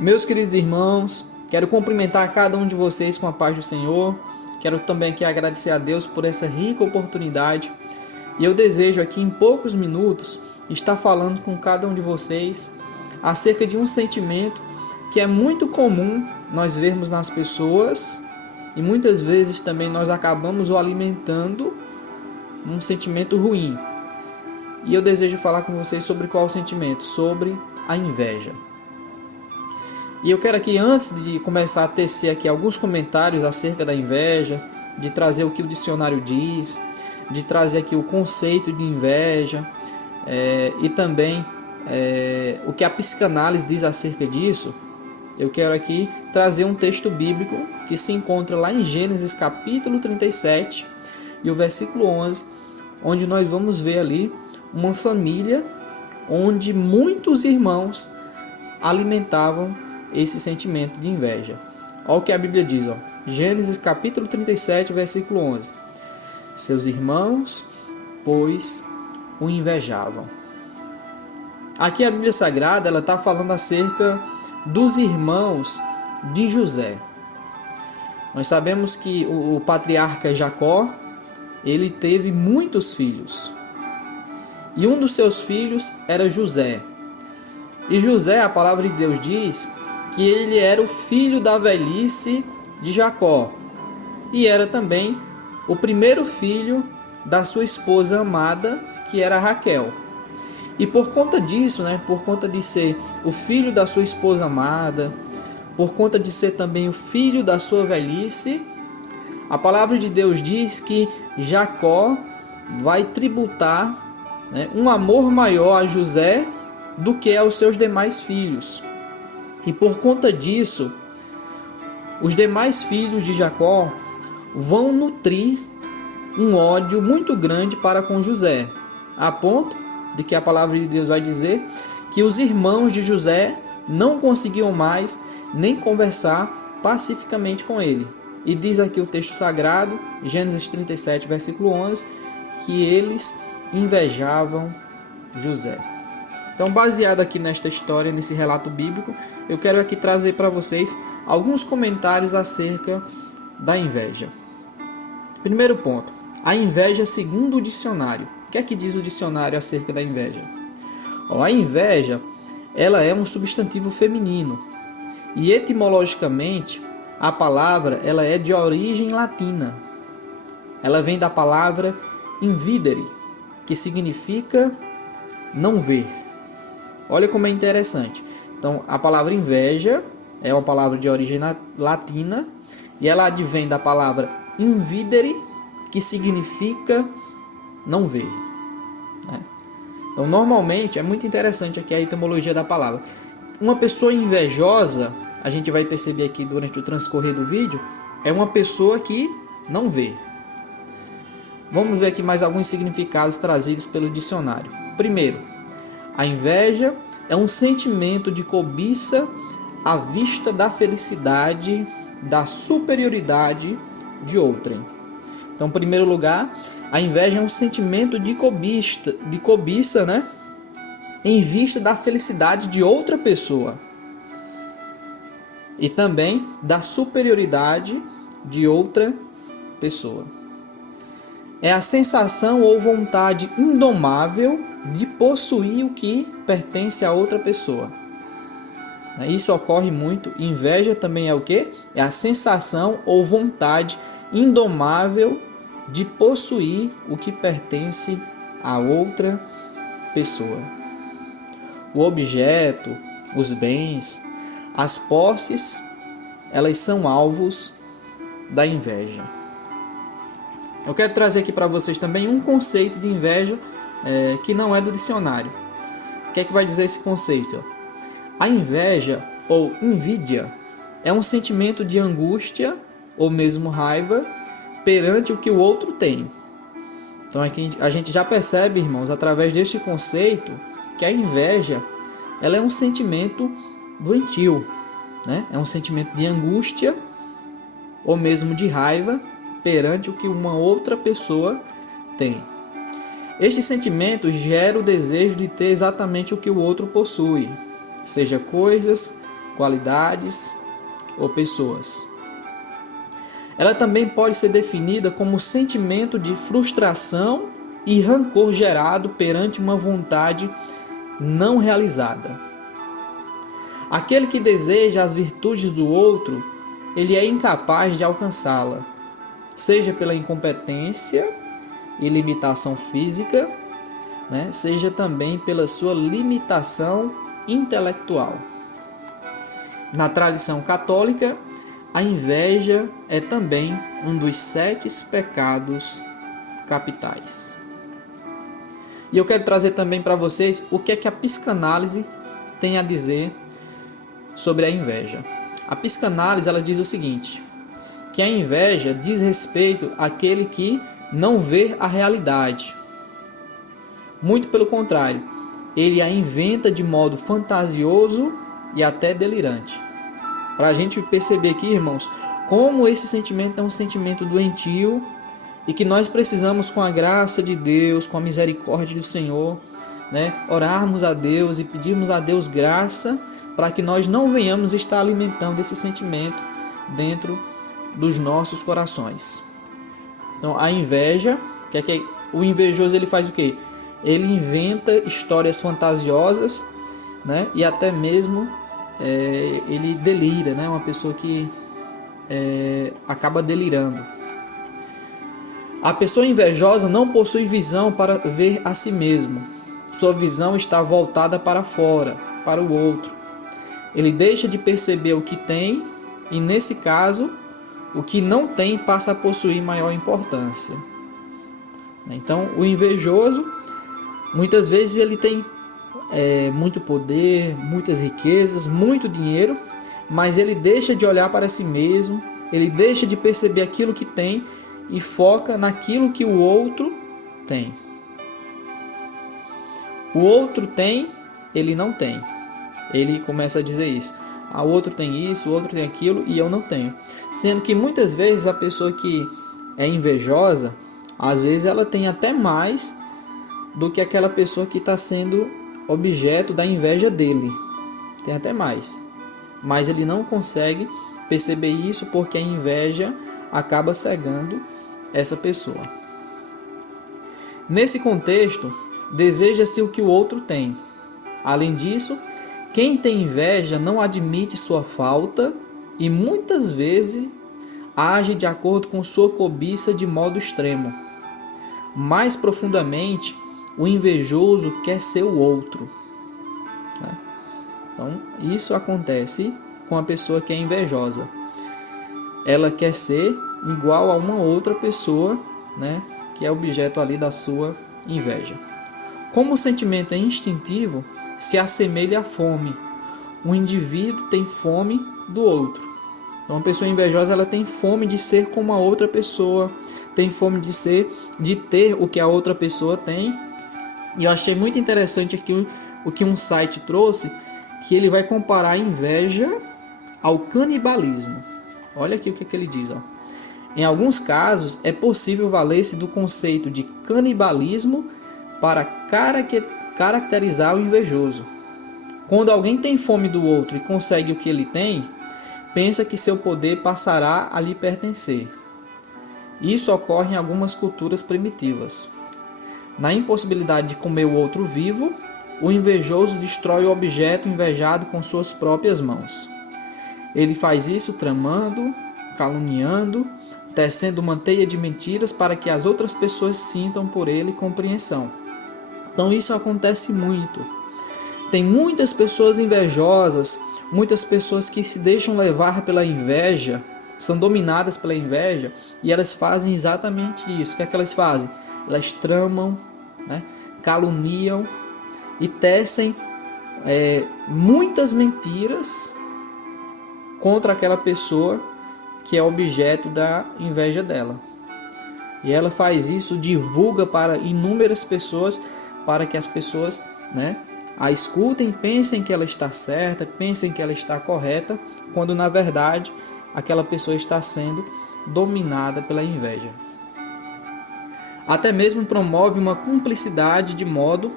Meus queridos irmãos, quero cumprimentar cada um de vocês com a paz do Senhor. Quero também aqui agradecer a Deus por essa rica oportunidade. E eu desejo aqui em poucos minutos estar falando com cada um de vocês acerca de um sentimento que é muito comum nós vermos nas pessoas e muitas vezes também nós acabamos o alimentando, um sentimento ruim. E eu desejo falar com vocês sobre qual sentimento? Sobre a inveja. E eu quero aqui, antes de começar a tecer aqui alguns comentários acerca da inveja, de trazer o que o dicionário diz, de trazer aqui o conceito de inveja e também o que a psicanálise diz acerca disso, eu quero aqui trazer um texto bíblico que se encontra lá em Gênesis capítulo 37 e o versículo 11, onde nós vamos ver ali uma família onde muitos irmãos alimentavam esse sentimento de inveja. Olha o que a Bíblia diz, Gênesis capítulo 37, versículo 11. Seus irmãos, pois, o invejavam. Aqui a Bíblia Sagrada ela está falando acerca dos irmãos de José. Nós sabemos que o patriarca Jacó, ele teve muitos filhos. E um dos seus filhos era José. E José, a palavra de Deus diz que ele era o filho da velhice de Jacó e era também o primeiro filho da sua esposa amada, que era Raquel. E por conta disso, por conta de ser o filho da sua esposa amada, por conta de ser também o filho da sua velhice, a palavra de Deus diz que Jacó vai tributar um amor maior a José do que aos seus demais filhos. E por conta disso, os demais filhos de Jacó vão nutrir um ódio muito grande para com José, a ponto de que a palavra de Deus vai dizer que os irmãos de José não conseguiam mais nem conversar pacificamente com ele. E diz aqui o texto sagrado, Gênesis 37, versículo 11, que eles invejavam José. Então, baseado aqui nesta história, nesse relato bíblico, eu quero aqui trazer para vocês alguns comentários acerca da inveja. Primeiro ponto, a inveja segundo o dicionário. O que é que diz o dicionário acerca da inveja? A inveja, ela é um substantivo feminino e etimologicamente a palavra ela é de origem latina. Ela vem da palavra invidere, que significa não ver. Olha como é interessante. Então, a palavra inveja é uma palavra de origem latina e ela advém da palavra invidere, que significa não ver. Então, normalmente, é muito interessante aqui a etimologia da palavra. Uma pessoa invejosa, a gente vai perceber aqui durante o transcorrer do vídeo, é uma pessoa que não vê. Vamos ver aqui mais alguns significados trazidos pelo dicionário. Primeiro, a inveja é um sentimento de cobiça à vista da felicidade, da superioridade de outrem. Então, em primeiro lugar, a inveja é um sentimento de cobiça, em vista da felicidade de outra pessoa. E também da superioridade de outra pessoa. É a sensação ou vontade indomável de possuir o que pertence a outra pessoa. Isso ocorre muito. Inveja também é o quê? É a sensação ou vontade indomável de possuir o que pertence a outra pessoa. O objeto, os bens, as posses, elas são alvos da inveja. Eu quero trazer aqui para vocês também um conceito de inveja que não é do dicionário. O que é que vai dizer esse conceito? A inveja ou invídia é um sentimento de angústia ou mesmo raiva perante o que o outro tem. Então aqui a gente já percebe, irmãos, através deste conceito, que a inveja ela é um sentimento doentio, né? É um sentimento de angústia ou mesmo de raiva perante o que uma outra pessoa tem. Este sentimento gera o desejo de ter exatamente o que o outro possui, seja coisas, qualidades ou pessoas. Ela também pode ser definida como sentimento de frustração e rancor gerado perante uma vontade não realizada. Aquele que deseja as virtudes do outro, ele é incapaz de alcançá-la, seja pela incompetência e limitação física, né? Seja também pela sua limitação intelectual. Na tradição católica, a inveja é também um dos 7 pecados capitais. E eu quero trazer também para vocês o que é que a psicanálise tem a dizer sobre a inveja. A psicanálise ela diz o seguinte, que a inveja diz respeito àquele que não vê a realidade. Muito pelo contrário, ele a inventa de modo fantasioso e até delirante. Para a gente perceber aqui, irmãos, como esse sentimento é um sentimento doentio e que nós precisamos, com a graça de Deus, com a misericórdia do Senhor, né, orarmos a Deus e pedirmos a Deus graça para que nós não venhamos estar alimentando esse sentimento dentro dos nossos corações. Então, a inveja, o invejoso ele faz o quê? Ele inventa histórias fantasiosas, né? E até mesmo ele delira, né? Uma pessoa que acaba delirando. A pessoa invejosa não possui visão para ver a si mesmo. Sua visão está voltada para fora, para o outro. Ele deixa de perceber o que tem e, nesse caso, o que não tem passa a possuir maior importância. Então, o invejoso, muitas vezes ele tem muito poder, muitas riquezas, muito dinheiro, mas ele deixa de olhar para si mesmo, ele deixa de perceber aquilo que tem e foca naquilo que o outro tem. O outro tem, ele não tem. Ele começa a dizer isso. O outro tem isso, o outro tem aquilo e eu não tenho. Sendo que muitas vezes a pessoa que é invejosa, às vezes ela tem até mais do que aquela pessoa que está sendo objeto da inveja dele. Tem até mais. Mas ele não consegue perceber isso porque a inveja acaba cegando essa pessoa. Nesse contexto, deseja-se o que o outro tem. Além disso, quem tem inveja não admite sua falta e muitas vezes age de acordo com sua cobiça de modo extremo. Mais profundamente, o invejoso quer ser o outro, né? Então, isso acontece com a pessoa que é invejosa. Ela quer ser igual a uma outra pessoa, né, que é objeto ali da sua inveja. Como o sentimento é instintivo, se assemelha à fome. O indivíduo tem fome do outro. Então, uma pessoa invejosa ela tem fome de ser como a outra pessoa, tem fome de ter o que a outra pessoa tem. E eu achei muito interessante aqui o que um site trouxe, que ele vai comparar a inveja ao canibalismo. Olha aqui o que ele diz, ó. Em alguns casos, é possível valer-se do conceito de canibalismo para caracterizar o invejoso. Quando alguém tem fome do outro e consegue o que ele tem, pensa que seu poder passará a lhe pertencer. Isso ocorre em algumas culturas primitivas. Na impossibilidade de comer o outro vivo, o invejoso destrói o objeto invejado com suas próprias mãos. Ele faz isso tramando, caluniando, tecendo uma teia de mentiras para que as outras pessoas sintam por ele compreensão. Então isso acontece muito. Tem muitas pessoas invejosas, muitas pessoas que se deixam levar pela inveja, são dominadas pela inveja e elas fazem exatamente isso. O que é que elas fazem? Elas tramam, né, caluniam e tecem muitas mentiras contra aquela pessoa que é objeto da inveja dela. E ela faz isso, divulga para inúmeras pessoas, para que as pessoas, né, a escutem, pensem que ela está certa, pensem que ela está correta, quando na verdade aquela pessoa está sendo dominada pela inveja. Até mesmo promove uma cumplicidade de modo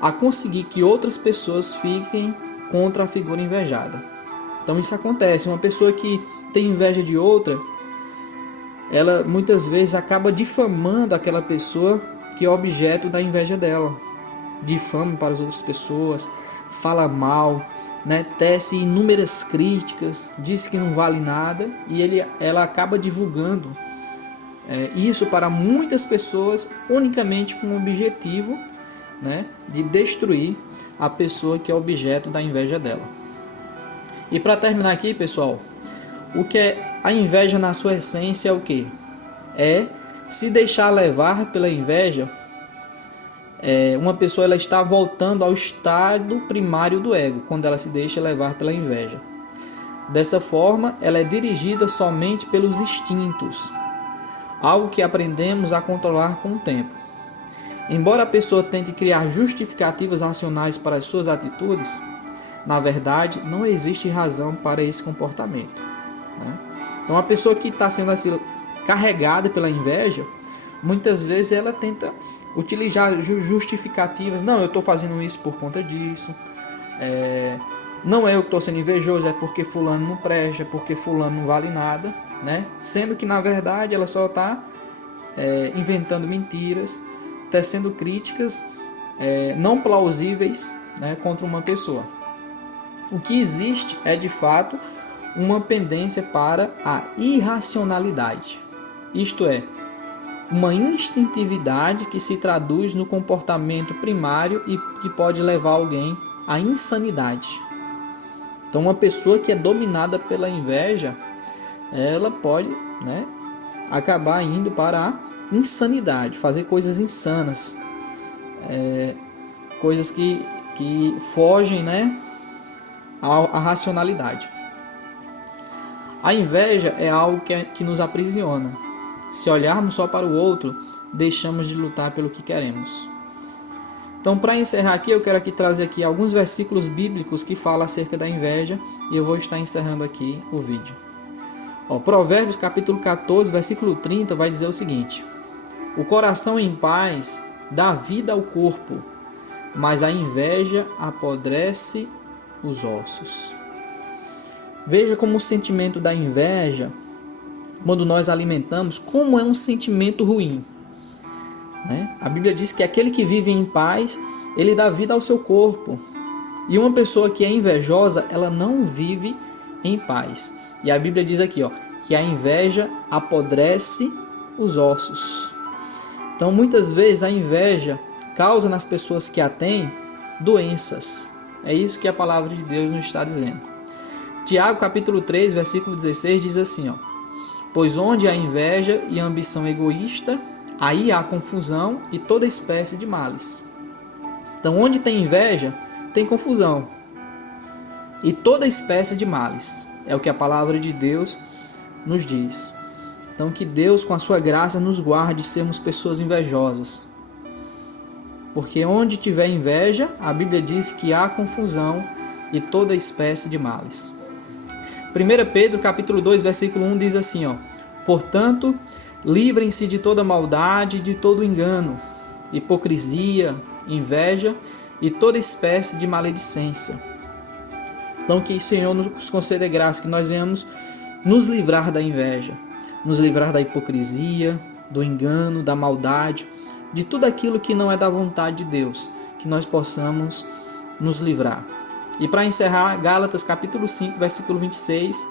a conseguir que outras pessoas fiquem contra a figura invejada. Então isso acontece, uma pessoa que tem inveja de outra, ela muitas vezes acaba difamando aquela pessoa que é objeto da inveja dela. Difama para as outras pessoas, fala mal, tece inúmeras críticas, diz que não vale nada e ela acaba divulgando isso para muitas pessoas unicamente com o objetivo de destruir a pessoa que é objeto da inveja dela. E para terminar aqui, pessoal, o que é a inveja na sua essência é o que? É se deixar levar pela inveja. Uma pessoa ela está voltando ao estado primário do ego, quando ela se deixa levar pela inveja. Dessa forma, ela é dirigida somente pelos instintos, algo que aprendemos a controlar com o tempo. Embora a pessoa tente criar justificativas racionais para as suas atitudes, na verdade, não existe razão para esse comportamento. Então, a pessoa que está sendo assim, carregada pela inveja, muitas vezes ela tenta utilizar justificativas. Não, eu estou fazendo isso por conta disso. Não é eu que estou sendo invejoso, é porque fulano não presta, porque fulano não vale nada. Sendo que, na verdade, ela só está inventando mentiras, tecendo críticas não plausíveis contra uma pessoa. O que existe é, de fato, uma pendência para a irracionalidade. Isto é, uma instintividade que se traduz no comportamento primário e que pode levar alguém à insanidade. Então, uma pessoa que é dominada pela inveja, ela pode acabar indo para a insanidade, fazer coisas insanas, coisas que fogem à racionalidade. A inveja é algo que nos aprisiona. Se olharmos só para o outro, deixamos de lutar pelo que queremos. Então, para encerrar aqui, eu quero trazer aqui alguns versículos bíblicos que falam acerca da inveja e eu vou estar encerrando aqui o vídeo. Provérbios capítulo 14, versículo 30 vai dizer o seguinte: o coração em paz dá vida ao corpo, mas a inveja apodrece os ossos. Veja como o sentimento da inveja, quando nós alimentamos, como é um sentimento ruim. A Bíblia diz que aquele que vive em paz, ele dá vida ao seu corpo. E uma pessoa que é invejosa, ela não vive em paz. E a Bíblia diz aqui, que a inveja apodrece os ossos. Então, muitas vezes a inveja causa nas pessoas que a têm doenças. É isso que a palavra de Deus nos está dizendo. Tiago capítulo 3, versículo 16 diz assim, pois onde há inveja e ambição egoísta, aí há confusão e toda espécie de males. Então, onde tem inveja, tem confusão e toda espécie de males. É o que a palavra de Deus nos diz. Então, que Deus, com a sua graça, nos guarde de sermos pessoas invejosas. Porque onde tiver inveja, a Bíblia diz que há confusão e toda espécie de males. 1 Pedro capítulo 2, versículo 1 diz assim, portanto, livrem-se de toda maldade, de todo engano, hipocrisia, inveja e toda espécie de maledicência. Então, que o Senhor nos conceda graça, que nós venhamos nos livrar da inveja, nos livrar da hipocrisia, do engano, da maldade, de tudo aquilo que não é da vontade de Deus, que nós possamos nos livrar. E para encerrar, Gálatas capítulo 5, versículo 26,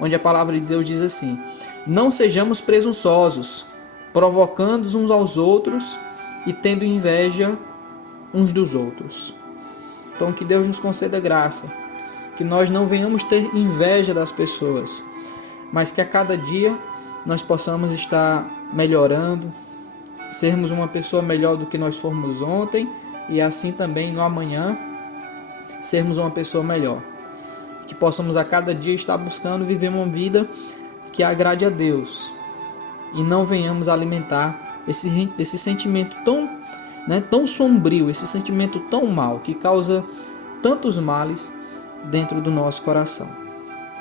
onde a palavra de Deus diz assim: não sejamos presunçosos, provocando uns aos outros e tendo inveja uns dos outros. Então, que Deus nos conceda graça, que nós não venhamos ter inveja das pessoas, mas que a cada dia nós possamos estar melhorando, sermos uma pessoa melhor do que nós fomos ontem e assim também no amanhã sermos uma pessoa melhor. Que possamos a cada dia estar buscando viver uma vida que agrade a Deus e não venhamos alimentar esse sentimento tão né, tão sombrio, esse sentimento tão mau que causa tantos males dentro do nosso coração.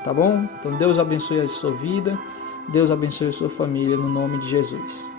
Tá bom? Então Deus abençoe a sua vida, Deus abençoe a sua família no nome de Jesus.